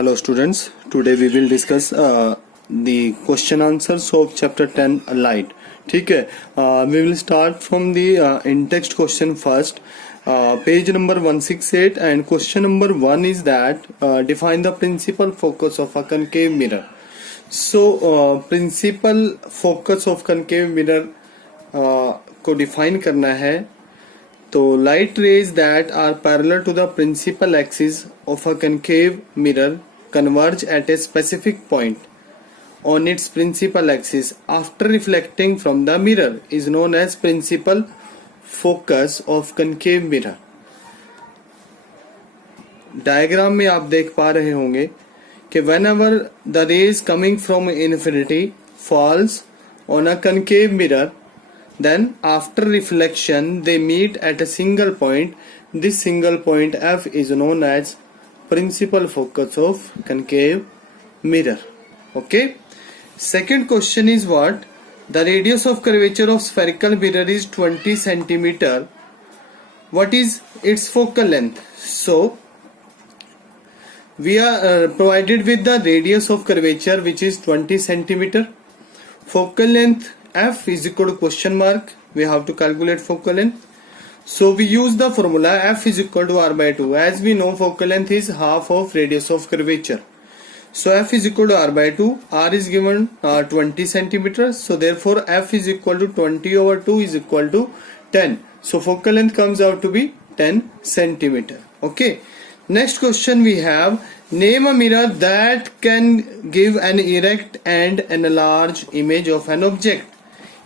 Hello students, today we will discuss the question answers of chapter 10 light. ठीक है, we will start from the in-text question first. Page number 168 and question number 1 is that define the principal focus of a concave mirror. So principal focus of concave mirror को define करना है. तो light rays that are parallel to the principal axis of a concave mirror converge at a specific point on its principal axis after reflecting from the mirror is known as principal focus of concave mirror. Diagram में आप देख पा रहे होंगे कि whenever the rays coming from infinity falls on a concave mirror, then after reflection they meet at a single point. This single point F is known as principal focus of concave mirror. Okay. Second question is what? The radius of curvature of spherical mirror is 20 centimeter. What is its focal length? So we are provided with the radius of curvature which is 20 centimeter. Focal length F is equal to question mark. We have to calculate focal length. So we use the formula F is equal to R by 2. As we know, focal length is half of radius of curvature. So F is equal to R by 2. R is given 20 centimeters. So therefore F is equal to 20 over 2 is equal to 10. So focal length comes out to be 10 centimeter. Okay. Next question we have, name a mirror that can give an erect and enlarged image of an object.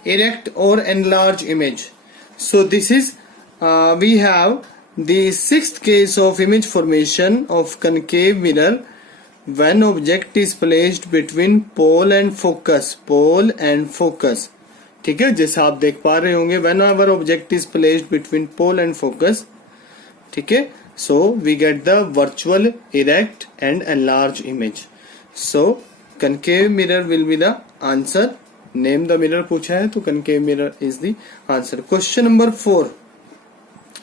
Erect or enlarged image. So this is we have the sixth case of image formation of concave mirror when object is placed between pole and focus. Pole and focus. ठीक है, जैसा आप देख पा रहे होंगे whenever object is placed between pole and focus. ठीक है, so we get the virtual erect and enlarged image. So concave mirror will be the answer. Name the mirror पूछा है तो concave mirror is the answer. Question number 4.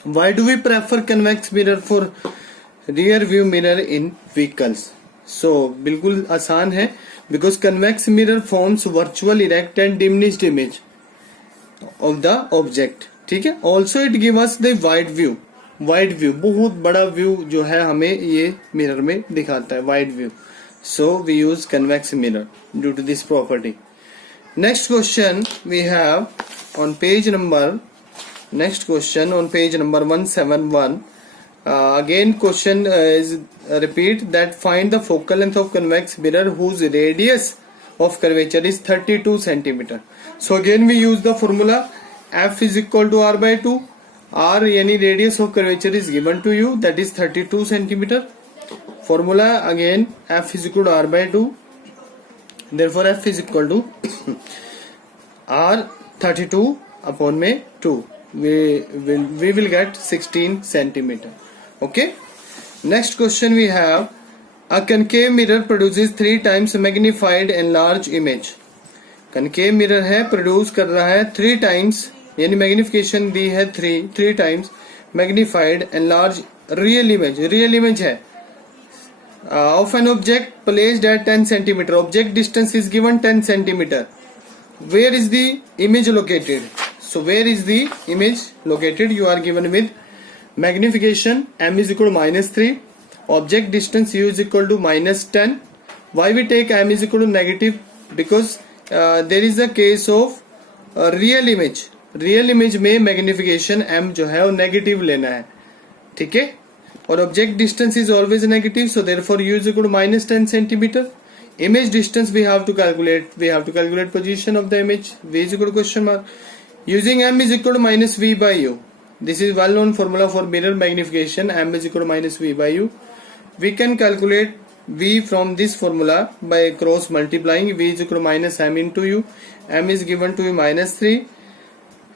Why do we prefer convex mirror for rear view mirror in vehicles? So बिल्कुल आसान है, because convex mirror forms virtual erect and diminished image of the object. ठीक है. Also it give us the wide view. Wide view बहुत बड़ा view जो है हमें ये mirror में दिखाता है, wide view. So we use convex mirror due to this property. Next question we have on page number 171. Again question is repeat that find the focal length of convex mirror whose radius of curvature is 32 centimeter. So again we use the formula F is equal to R by 2. R yani radius of curvature is given to you, that is 32 centimeter. Formula again F is equal to R by 2. Therefore F is equal to R 32 upon में 2. We will get 16 centimeter. Okay. Next question we have, a concave mirror produces 3 times magnified enlarged image. Concave mirror है, produce कर रहा है 3 times, यानी magnification दी है 3 times magnified enlarged real image. Real image है of an object placed at 10 centimeter. Object distance is given 10 centimeter. Where is the image located? So where is the image located? You are given with magnification M is equal to -3. Object distance U is equal to -10. Why we take M is equal to negative? Because there is a case of real image. Real image में magnification M जो है वो negative लेना है. ठीक है. और object distance is always negative, so therefore U is equal to -10 centimeter. Image distance we have to calculate. We have to calculate position of the image. V is equal to question mark. Using M is equal to -V by U. This is well known formula for mirror magnification. M is equal to -V by U. We can calculate V from this formula by cross multiplying. V is equal to -M into U. M is given to you -3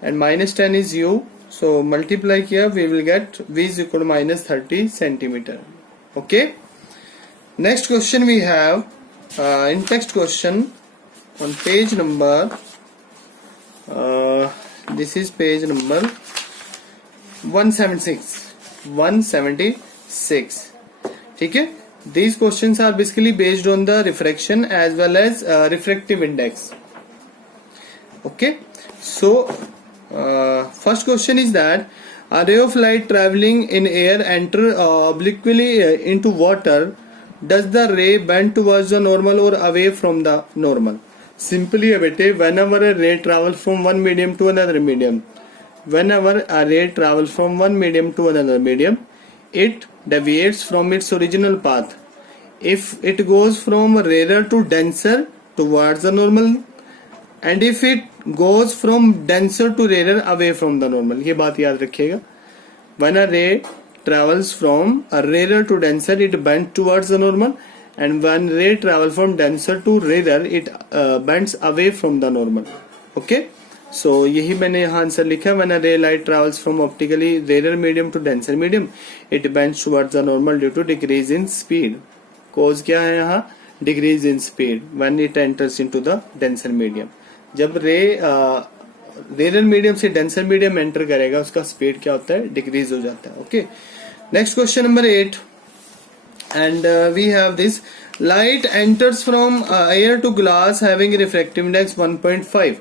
and -10 is U. So multiply here, we will get V is equal to -30 centimeter. Okay. Next question we have in text question on page number this is page number 176. ठीक है. These questions are basically based on the refraction as well as refractive index. Okay, so first question is that a ray of light traveling in air enter obliquely into water. Does the ray bend towards the normal or away from the normal? Simply है बेटे, whenever a ray travels from one medium to another medium, whenever a ray travels from one medium to another medium, it deviates from its original path. If it goes from rarer to denser towards the normal, and if it goes from denser to rarer away from the normal. ये बात याद रखिएगा. When a ray travels from a rarer to denser, it bends towards the normal, and when ray travels from denser to rarer, it bends away from the normal. Okay, so यही मैंने यहाँ answer लिखा है. When a ray light travels from optically rarer medium to denser medium, it bends towards the normal due to decrease in speed. Cause क्या है यहाँ? Decrease in speed when it enters into the denser medium. जब रे rarer medium से denser medium enter करेगा, उसका speed क्या होता है? डिक्रीज हो जाता है. Okay, next question number 8 and we have this. Light enters from air to glass having refractive index 1.5.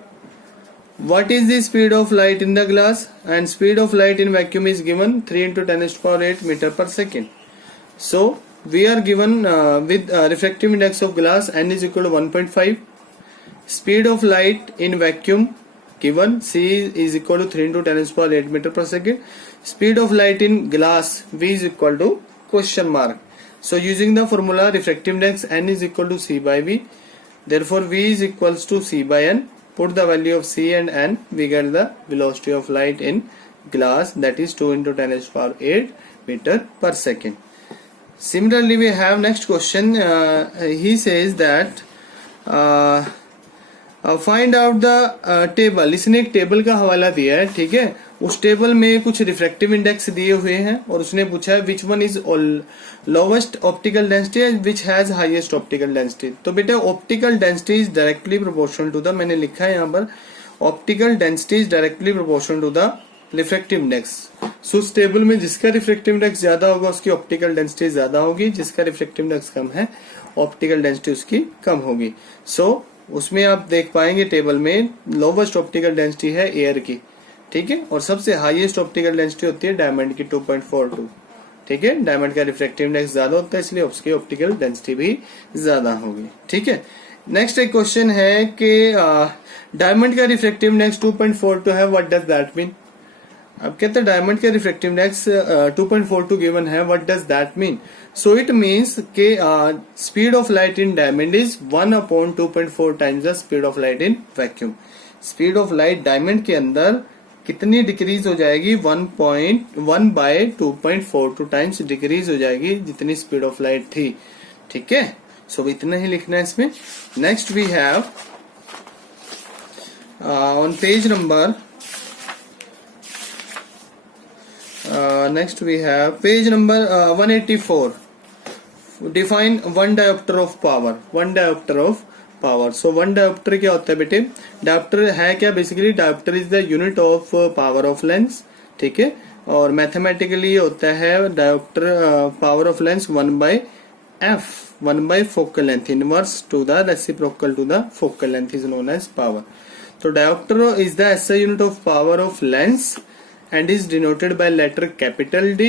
What is the speed of light in the glass? And speed of light in vacuum is given 3 × 10⁸ metre per second. So we are given with refractive index of glass n is equal to 1.5. Speed of light in vacuum given c is equal to 3 × 10⁸ meter per second. Speed of light in glass v is equal to question mark. So using the formula refractive index n is equal to c by v, therefore v is equals to c by n. Put the value of c and n, we get the velocity of light in glass, that is 2 × 10⁸ meter per second. Similarly we have next question. He says that find out the table. इसने एक table का हवाला दिया है, ठीक है. उस table में कुछ रिफ्रैक्टिव इंडेक्स दिए हुए हैं और उसने पूछा है which one is lowest optical density and which has highest optical density. तो बेटा optical density is directly proportional to the, मैंने लिखा है यहाँ पर, optical density is directly proportional to the refractive index. So उस टेबल में जिसका रिफ्रैक्टिव इंडेक्स ज्यादा होगा उसकी ऑप्टिकल डेंसिटी ज्यादा होगी, जिसका रिफ्रैक्टिव इंडेक्स कम है ऑप्टिकल डेंसिटी उसकी कम होगी. सो उसमें आप देख पाएंगे टेबल में लोवेस्ट ऑप्टिकल डेंसिटी है एयर की, ठीक है, और सबसे हाईएस्ट ऑप्टिकल डेंसिटी होती है डायमंड की 2.42. ठीक है, डायमंड का रिफ्रैक्टिव इंडेक्स ज्यादा होता है इसलिए उसकी ऑप्टिकल डेंसिटी भी ज्यादा होगी. ठीक है, नेक्स्ट एक क्वेश्चन है कि डायमंड का रिफ्रैक्टिव इंडेक्स 2.42 है, व्हाट डज दैट मीन. अब कहते हैं डायमंड का रिफ्रैक्टिव इंडेक्स 2.42 गिवन है, what does that mean. So it means के speed of light in diamond is 1/2.4 times the speed of light in vacuum. Speed of light diamond के अंदर कितनी decrease हो जाएगी? 1/2.42 टाइम्स डिक्रीज हो जाएगी जितनी स्पीड ऑफ लाइट थी. ठीक है, सो इतना ही लिखना है इसमें. Next we have on page number next we have page number 184. Define one diopter of power. One diopter of power. So one diopter क्या होता है बेटे? diopter है क्या? basically diopter is the unit of power of lens. ठीक है, और mathematically ये होता है diopter power of lens 1/f, 1 by focal length, inverse to the reciprocal to the focal length is known as power. So diopter is the SI unit of power of lens and is denoted by letter capital D.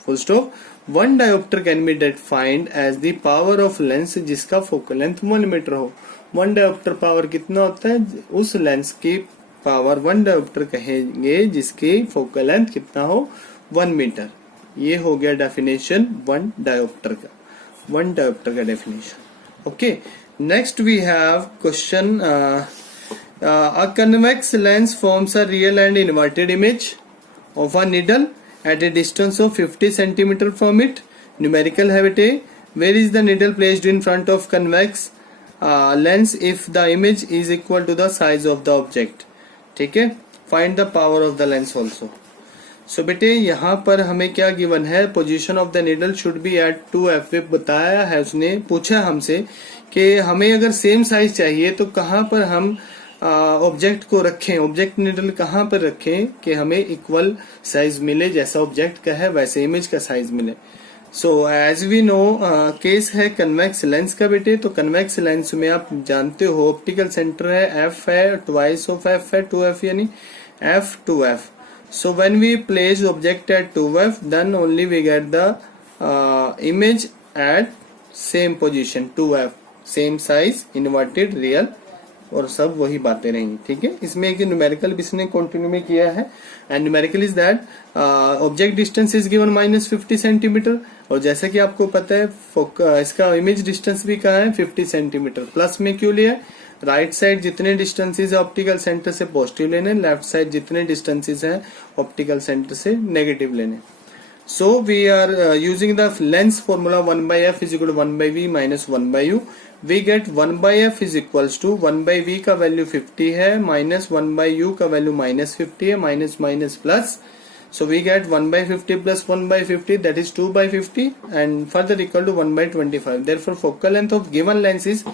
Full stop. One diopter can be defined as the power of lens जिसका focal length 1 metre हो. One diopter power कितना होता है? उस lens की power 1 diopter कहेंगे जिसकी focal length कितना हो? 1 मीटर. ये हो गया डेफिनेशन वन डायोप्टर का, वन डायोप्टर का definition. Okay, next we have question. A convex lens forms a real and inverted image of a needle at a distance of 50 cm from it. Numerical है बेटे. Where is the needle placed in front of convex lens if the image is equal to the size of the object? ठीक है, find the power of the lens also. So बेटे यहाँ पर हमें क्या given है? Position of the needle should be at 2f. बताया है उसने, पूछा हमसे कि हमें अगर सेम साइज चाहिए तो कहाँ पर हम ऑब्जेक्ट को रखें, ऑब्जेक्ट नीडल कहाँ पर रखें कि हमें इक्वल साइज मिले, जैसा ऑब्जेक्ट का है वैसे इमेज का साइज मिले. So as we know case है कन्वेक्स लेंस का बेटे। तो कन्वेक्स लेंस में आप जानते हो ऑप्टिकल सेंटर है एफ है, ट्वाइस ऑफ एफ है, 2f यानी f 2f. So when we place object at 2f, then only we get the image at same position 2f, same size, inverted, real और सब वही बातें रहेंगी। ठीक है, इसमें एक न्यूमेरिकल इसने कंटिन्यू में किया है and numerical is that object distance is given -50 centimetre और जैसा कि आपको पता है इसका इमेज डिस्टेंस भी कहा है 50 सेंटीमीटर। प्लस में क्यों लिया है, राइट साइड जितने डिस्टेंसेज है ऑप्टिकल सेंटर से पॉजिटिव लेने, लेफ्ट साइड जितने डिस्टेंसेज है ऑप्टिकल सेंटर से नेगेटिव लेने। So we are using the lens formula 1/f is equal to 1/v minus 1/u. We get 1/f is equals to 1/v का value 50 है minus 1/u का value -50 है, minus minus plus. So we get 1/50 plus 1/50 that is 2/50 and further equal to 1/25. Therefore focal length of given lens is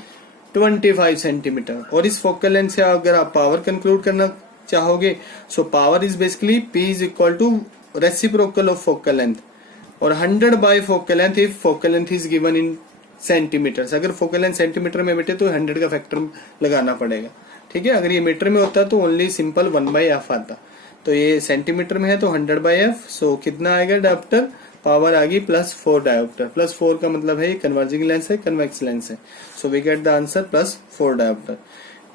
25 centimetre. और इस focal length से अगर आप power conclude करना चाहोगे so power is basically P is equal to reciprocal of focal length और 100 by focal length if focal length is given in centimeters। अगर focal length centimetre में बेटे तो 100 का फैक्टर लगाना पड़ेगा। ठीक है, अगर ये मीटर में होता तो ओनली सिंपल 1/f आता। तो ये सेंटीमीटर में है तो 100 by f। सो कितना आएगा डायोप्टर, पावर आ गई +4 डायोप्टर। +4 का मतलब है ये कन्वर्जिंग लेंस है, कन्वेक्स लेंस है। So we get the answer +4 dioptre.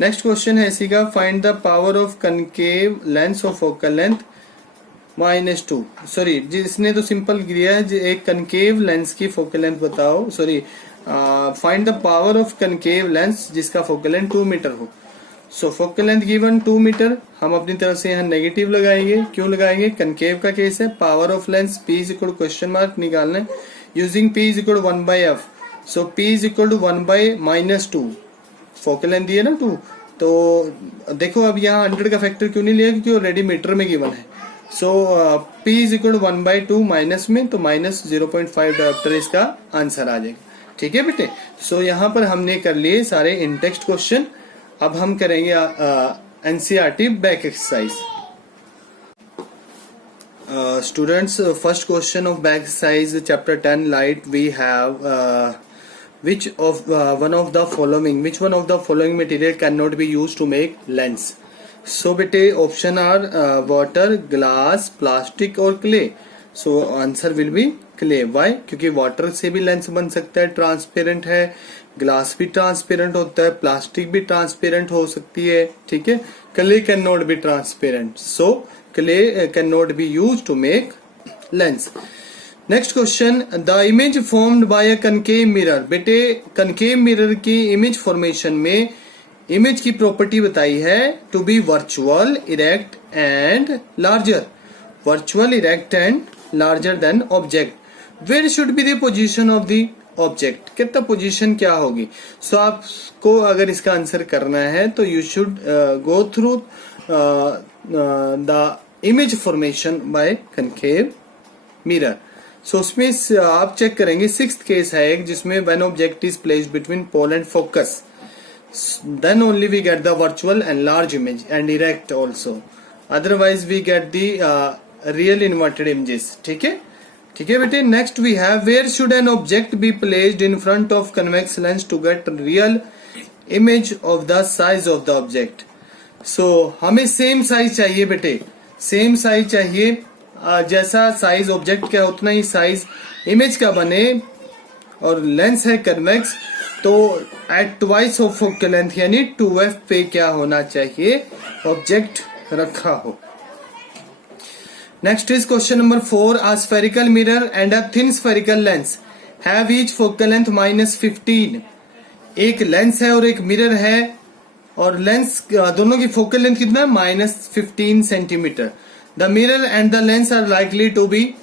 Next question है इसी का, find the power of concave lens of focal length -2। Sorry जिसने तो सिंपल दिया है, एक कनकेव लेंस की फोकल लेंथ बताओ, sorry find the power of concave lens जिसका फोकल लेंथ 2 मीटर हो। So focal length given 2 metre, हम अपनी तरफ से यहाँ नेगेटिव लगाएंगे। क्यों लगाएंगे, कनकेव का केस है। Power of lens P is equal question mark निकालना है using P is equal 1/f। So P is equal to 1/-2, focal length दी है ना 2। तो देखो अब यहाँ 100 का फैक्टर क्यों नहीं लिया, क्योंकि ऑलरेडी मीटर में गिवन है। सो P इज इक्वल 1/2 माइनस में, तो -0.5 डायोप्टर इसका आंसर आ जाएगा। ठीक है बेटे, सो यहाँ पर हमने कर लिए सारे इन टेक्स्ट क्वेश्चन। अब हम करेंगे NCERT back exercise. Students, first question of back exercise chapter 10 light we have which one of the following material cannot be used to make lens। So बेटे option are water, glass, plastic और clay. So answer will be clay. Why, क्योंकि water से भी lens बन सकता है, transparent है, glass भी ट्रांसपेरेंट होता है, प्लास्टिक भी ट्रांसपेरेंट हो सकती है। ठीक है, clay can not be transparent, so clay can not be use to make lens. Next question, the image formed by a concave mirror. बेटे कनकेव मिरर की इमेज फॉर्मेशन में इमेज की प्रॉपर्टी बताई है to be virtual, erect and larger. Virtual, erect and larger than object. Where should be the position of the object, कितना position क्या होगी। सो आपको अगर इसका आंसर करना है तो you should go through the image formation by concave mirror. So उसमें आप चेक करेंगे, 6th केस है एक जिसमें when object is placed between pole and focus, then only we get the virtual and large image and erect also, otherwise we get the real inverted images। ठीक है बेटे। Next we have, where should an object be placed in front of convex lens to get real image of the size of the object। so हमें same size चाहिए बेटे, same size चाहिए, जैसा size object का उतना ही size image का बने, और लेंस है कन्वेक्स तो at twice of focal length यानी 2f पे क्या होना चाहिए, ऑब्जेक्ट रखा हो। Next is question number 4, a spherical mirror and a thin spherical lens have each focal length -15। एक लेंस है और एक मिरर है और लेंस दोनों की फोकल लेंथ कितना है, -15 centimetre. The mirror and the lens are likely to be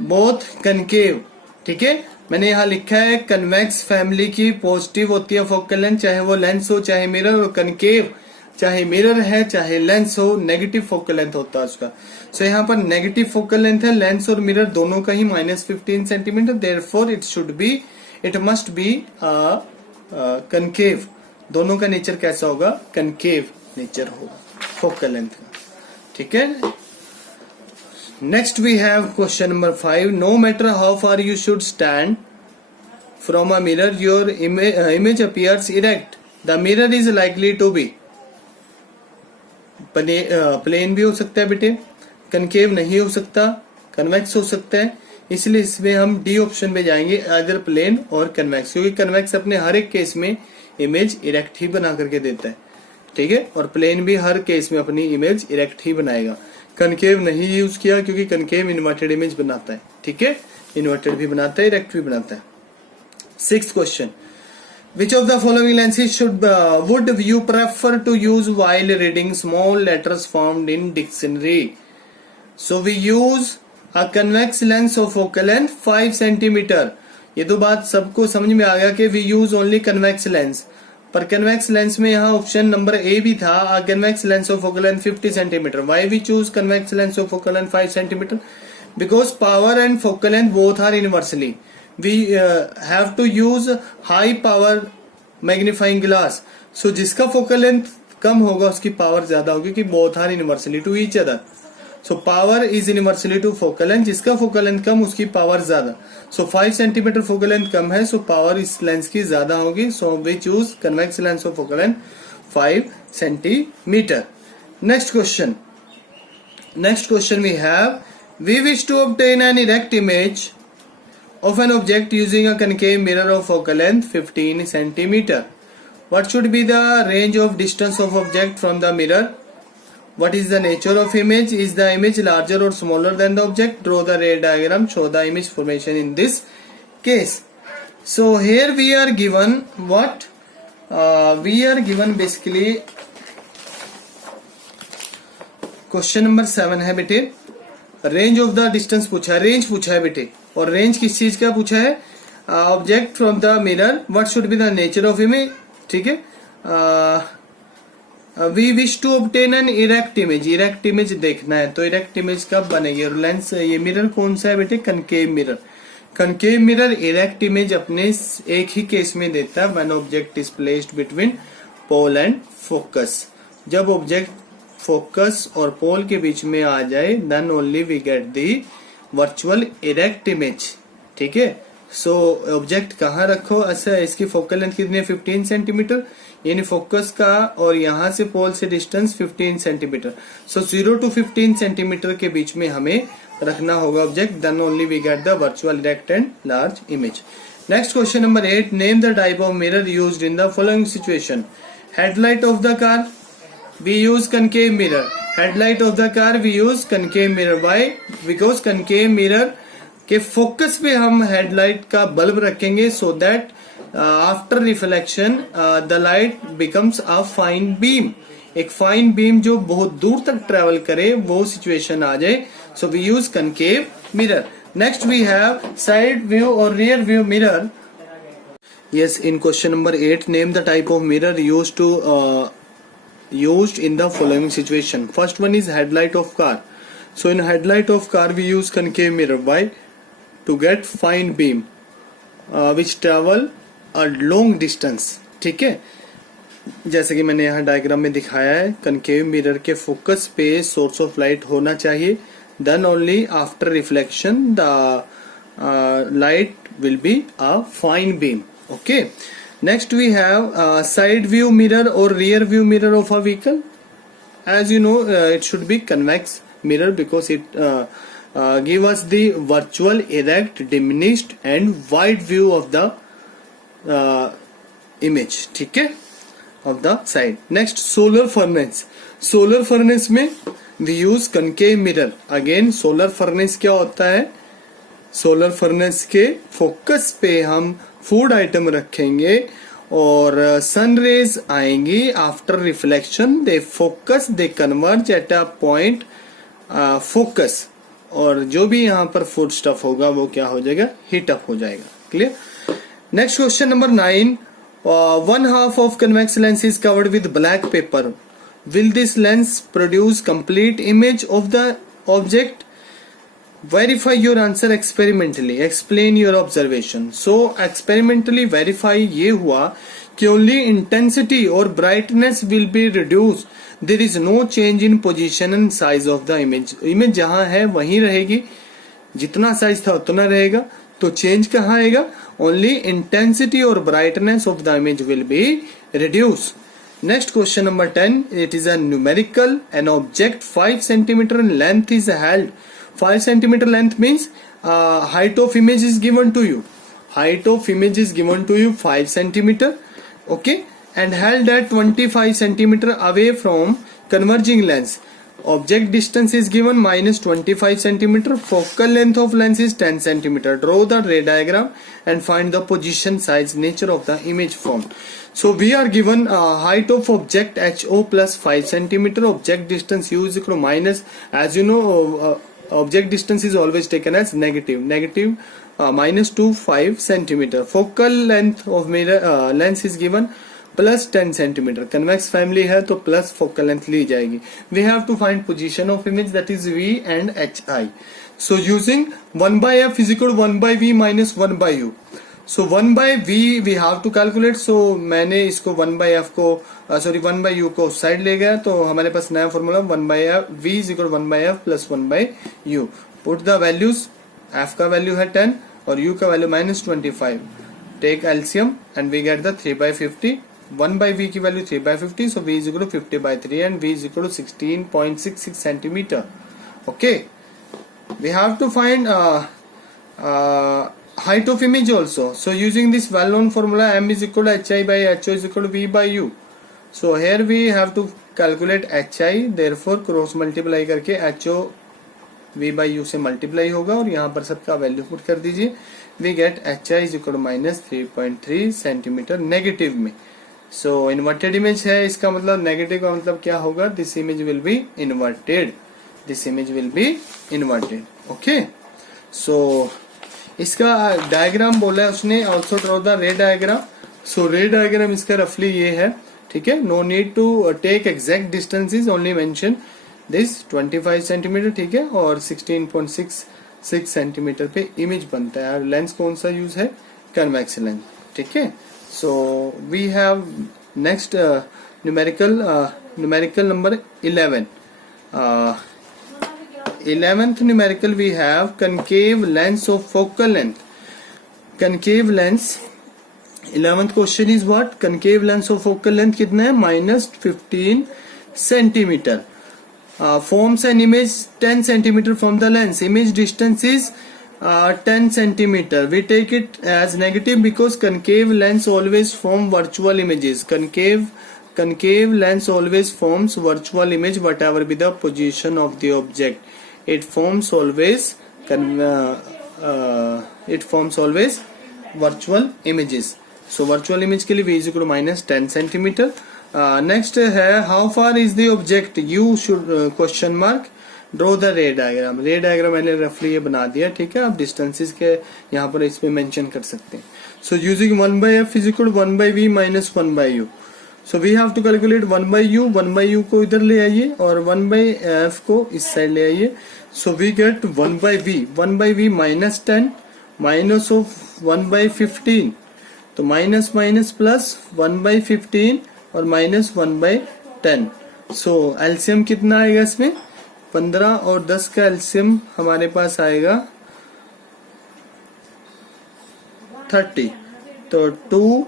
both concave. ठीक है, मैंने यहाँ लिखा है कन्वेक्स फैमिली की पॉजिटिव होती है फोकल लेंथ, चाहे वो लेंस हो चाहे मिरर, और कनकेव चाहे मिरर है चाहे लेंस हो नेगेटिव फोकल लेंथ होता है उसका। सो यहाँ पर नेगेटिव फोकल लेंथ है, लेंस और मिरर दोनों का ही -15 centimetre, therefore it must be concave. दोनों का नेचर कैसा होगा, कनकेव नेचर होगा फोकल लेंथ का। ठीक है, Next we have question number 5. No matter how far you should stand from a mirror, your image appears erect. The mirror is likely to be plane भी हो सकता है बेटे, कनकेव नहीं हो सकता, कन्वेक्स हो सकता है, इसलिए इसमें हम डी ऑप्शन में जाएंगे, आइदर प्लेन और कन्वेक्स, क्योंकि कन्वेक्स अपने हर एक केस में इमेज इरेक्ट ही बना करके देता है, ठीक है, और प्लेन भी हर केस में अपनी इमेज इरेक्ट ही बनाएगा। कनकेव नहीं यूज किया क्योंकि कनकेव इन्वर्टेड इमेज बनाता है, ठीक है, इन्वर्टेड भी बनाता है, इरेक्ट भी बनाता है। 6th question. Which of the following lenses would you prefer to use while reading small letters found in dictionary? So we use a convex lens of focal length 5 centimeter. ये तो बात सबको समझ में आ गया कि we use only convex lens. पर convex lens में यहाँ ऑप्शन नंबर ए भी था, a convex lens of focal length 50 centimeter. Why we choose convex lens of focal length 5 centimeter? Because power and focal length both are inversely. We have to use high power magnifying glass. So जिसका focal length कम होगा उसकी power ज्यादा होगी, कि both are inversely to each other. So power is inversely to focal length. जिसका focal length कम उसकी power ज्यादा. So 5 centimeter focal length कम है, so पावर इस लेंस की ज्यादा होगी. So we choose convex lens of focal length 5 centimeter. Next question. Next question we have. We wish to obtain an erect image of an object using a concave mirror of focal length 15 centimeter. What should be the range of distance of object from the mirror? What is the nature of image? Is the image larger or smaller than the object? Draw the ray diagram. Show the image formation in this case. So here we are given what? We are given basically question number 7 है बेटे, range of the distance पूछा है, range पूछा है बेटे, और range किस चीज का पूछा है? Object from the mirror, what should be the nature of image, ठीक है। We wish to obtain an erect image, erect image देखना है, तो इरेक्ट इमेज कब बनेगी? और लेंस, ये मिरर कौन सा है बेटे? Concave mirror. Concave mirror erect image अपने एक ही केस में देता है, when object is placed between pole and focus. जब ऑब्जेक्ट फोकस और पोल के बीच में आ जाए, then only we get the virtual erect image, ठीक है। सो ऑब्जेक्ट कहाँ रखो? अच्छा, इसकी फोकल लेंथ कितनी है? 15 सेंटीमीटर, यानी फोकस का और यहाँ से पोल से distance 15 centimetre. So 0 to 15 centimetre के बीच में हमें रखना होगा object, then only we get the virtual erect and large image. Next question number 8, name the type of mirror used in the following situation. Headlight of the car, we use concave mirror. Headlight of the car we use concave mirror. Why? Because concave mirror के focus पे हम headlight का bulb रखेंगे, so that after reflection the light becomes a fine beam. एक fine beam जो बहुत दूर तक ट्रेवल करे, वो सिचुएशन आ जाए, so we use concave mirror. Next we have side view or rear view mirror. Yes, in question number 8, name the type of mirror used in the following situation. First one is headlight of car. So in headlight of car we use concave mirror. Why? To get fine beam which travel a long distance, ठीक है। जैसे कि मैंने यहाँ diagram में दिखाया है, concave mirror के फोकस पे सोर्स ऑफ लाइट होना चाहिए, then only after reflection the light will be a fine beam. Okay. Next we have side view mirror or rear view mirror of a vehicle. As you know, it should be convex mirror because it give us the virtual, erect, diminished and wide view of the image, ठीक है, of the side. Next solar furnace. Solar furnace में we use concave mirror. Again solar furnace क्या होता है? Solar furnace के focus पे हम food item रखेंगे और सन रेज आएंगी, after reflection they focus, they converge at a point focus, और जो भी यहाँ पर फूड स्टफ होगा वो क्या हो जाएगा? हीट अप हो जाएगा। Clear? Next question number 9, 1/2 of convex lens is covered with black paper. Will this lens produce complete image of the object? verify your answer experimentally, explain your observation. So experimentally verify ये हुआ कि only intensity or brightness will be reduced, there is no change in position and size of the image. image जहां है वहीं रहेगी, जितना size था उतना रहेगा, तो चेंज कहाँ आएगा? ओनली इंटेंसिटी और brightness of the image will be reduce. Next question number 10. It is a numerical. An object 5 centimetre in length is held. 5 centimetre length means height of image is given to you. Height of image is given to you 5 centimeter. Okay, and held at 25 centimeter away from converging lens. Object distance is given minus 25 centimeter. Focal length of lens is 10 centimeter. Draw the ray diagram and find the position, size, nature of the image formed. So we are given height of object HO plus 5 centimeter. Object distance U is equal to minus. As you know, object distance is always taken as negative. Minus 5 centimeter. Focal length of mirror lens is given plus 10 centimetre. Convex family है तो plus focal length ली जाएगी. We have to find position of image, that is V and HI. So using 1/f is equal 1/v minus 1/u. So 1/v we have to calculate. So मैंने इसको 1/f को 1/u को side ले गया, तो हमारे पास नया formula 1/f. v is equal 1/f plus 1/u. Put the values. f का वैल्यू है 10 और u का value minus 25. Take LCM and we get the 3/50. 1/v की value 3/50, so v is equal to 50/3 and v is equal to 16.66 centimeter. Okay, we have to find height of image also. So using this well-known formula, m is equal to hi by ho is equal to v by u. So here we have to calculate hi, therefore cross multiply करके ho v by u से multiply होगा और यहाँ पर सबका value put कर दीजिए. We get hi is equal to minus 3.3 centimeter negative में. सो इन्वर्टेड इमेज है, इसका मतलब नेगेटिव का मतलब क्या होगा? This image will be inverted. This image will be inverted. Okay, so इसका डायग्राम बोला है उसने. Also draw the ray diagram. So ray diagram इसका रफली ये है. ठीक है, no need to take exact distances, only mention this 25 centimetre. ठीक है, और 16.66 सेंटीमीटर पे इमेज बनता है. लेंस कौन सा यूज है? Convex lens. ठीक है, so we have next numerical number 11. 11th numerical we have concave lens of focal length. Concave lens, 11th question is what? Concave lens of focal length कितना है? minus 15 centimeter. Forms an image 10 centimeter from the lens. Image distance is 10 centimeter. We take it as negative because concave lens always form virtual images. Concave lens always forms virtual image whatever be the position of the object. It forms always virtual images. So virtual image के लिए v is equal to minus 10 centimeter. Next है how far is the object? You should question mark. Draw the ray diagram. रे diagram मैंने रफली ये बना दिया. ठीक है, आप डिस्टेंसेस के यहाँ पर इसमें मेंशन कर सकते हैं. So using 1/f is equal 1/v minus 1/u. So we have to calculate 1/u. 1/u को इधर ले आइए और 1/f को इस साइड ले आइए. So we get 1/v. 1/v minus 10 minus of 1/15. तो माइनस माइनस प्लस 1/15 और माइनस 1/10. सो एलसीएम कितना आएगा इसमें? 15 और 10 का एलसीएम हमारे पास आएगा 30. तो 2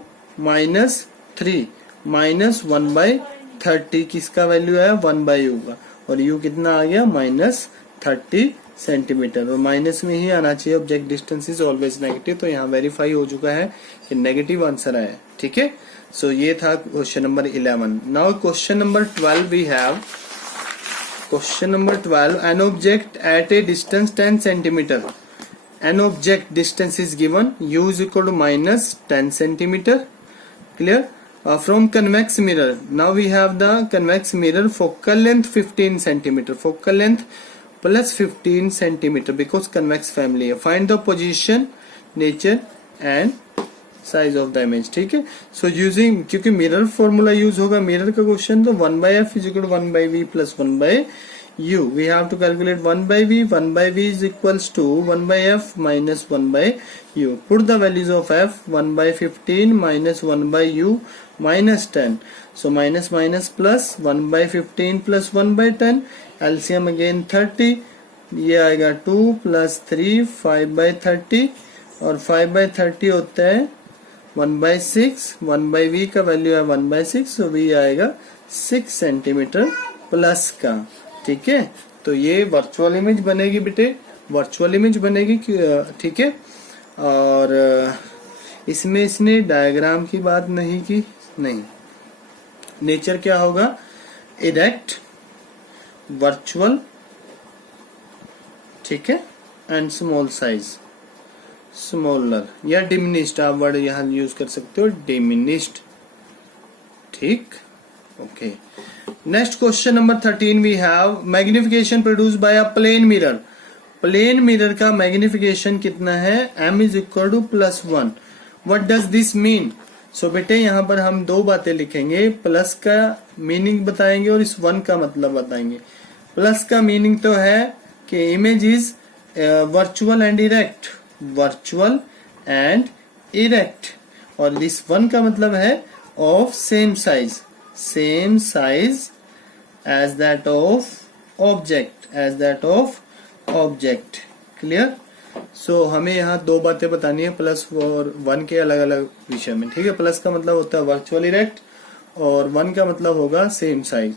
माइनस 3 माइनस 1/30 किसका वैल्यू है? 1/u का. और u कितना आ गया? Minus 30 centimetre. और माइनस में ही आना चाहिए. Object distance is always negative. तो यहाँ वेरीफाई हो चुका है कि नेगेटिव आंसर आया. ठीक है, सो ये था question number 11. Now question number 12 we have. Question number 12. An object at a distance 10 centimeter. An object distance is given. U is equal to minus 10 centimeter. Clear? From convex mirror. Now we have the convex mirror. Focal length 15 centimeter. Focal length plus 15 centimeter because convex family. Find the position, nature and size of the image. ठीक है, so using, क्योंकि mirror formula use होगा mirror का question, तो 1/f is equal to 1/v plus 1/u. u. We have to calculate 1 by v. 1 by v is equals to 1 by f minus 1 by u. Put the values of f. 1 by 15 minus 1 by u minus 10. So minus minus plus 1 by 15 plus 1 by 10. LCM again 30. ये आएगा 2 plus 3 5 by 30 और 5 by 30 होता है 1 by 6. 1 by v का value है 1 by 6. So v आएगा 6 centimetre plus का. ठीक है, तो ये वर्चुअल इमेज बनेगी बेटे, वर्चुअल इमेज बनेगी. ठीक है, और इसमें इसने डायग्राम की बात नहीं की. नहीं, नेचर क्या होगा? इरेक्ट, वर्चुअल, ठीक है, एंड स्मॉल साइज, स्मॉलर या डिमिनिश्ड. आप वर्ड यहां यूज कर सकते हो, डिमिनिश्ड. ठीक, okay. Next question number 13 we have magnification produced by a plane mirror. Plane mirror का मैग्निफिकेशन कितना है? m is equal to +1. What does this mean? So बेटे यहाँ पर हम दो बातें लिखेंगे. प्लस का मीनिंग बताएंगे और इस 1 का मतलब बताएंगे. प्लस का मीनिंग तो है कि image is virtual and erect, virtual and erect. और दिस 1 का मतलब है of same size, same size as that of object, as that of object. Clear? So हमें यहाँ दो बातें बतानी है प्लस और 1 के अलग अलग विषय में. ठीक है, प्लस का मतलब होता है वर्चुअल इरेक्ट और 1 का मतलब होगा सेम साइज.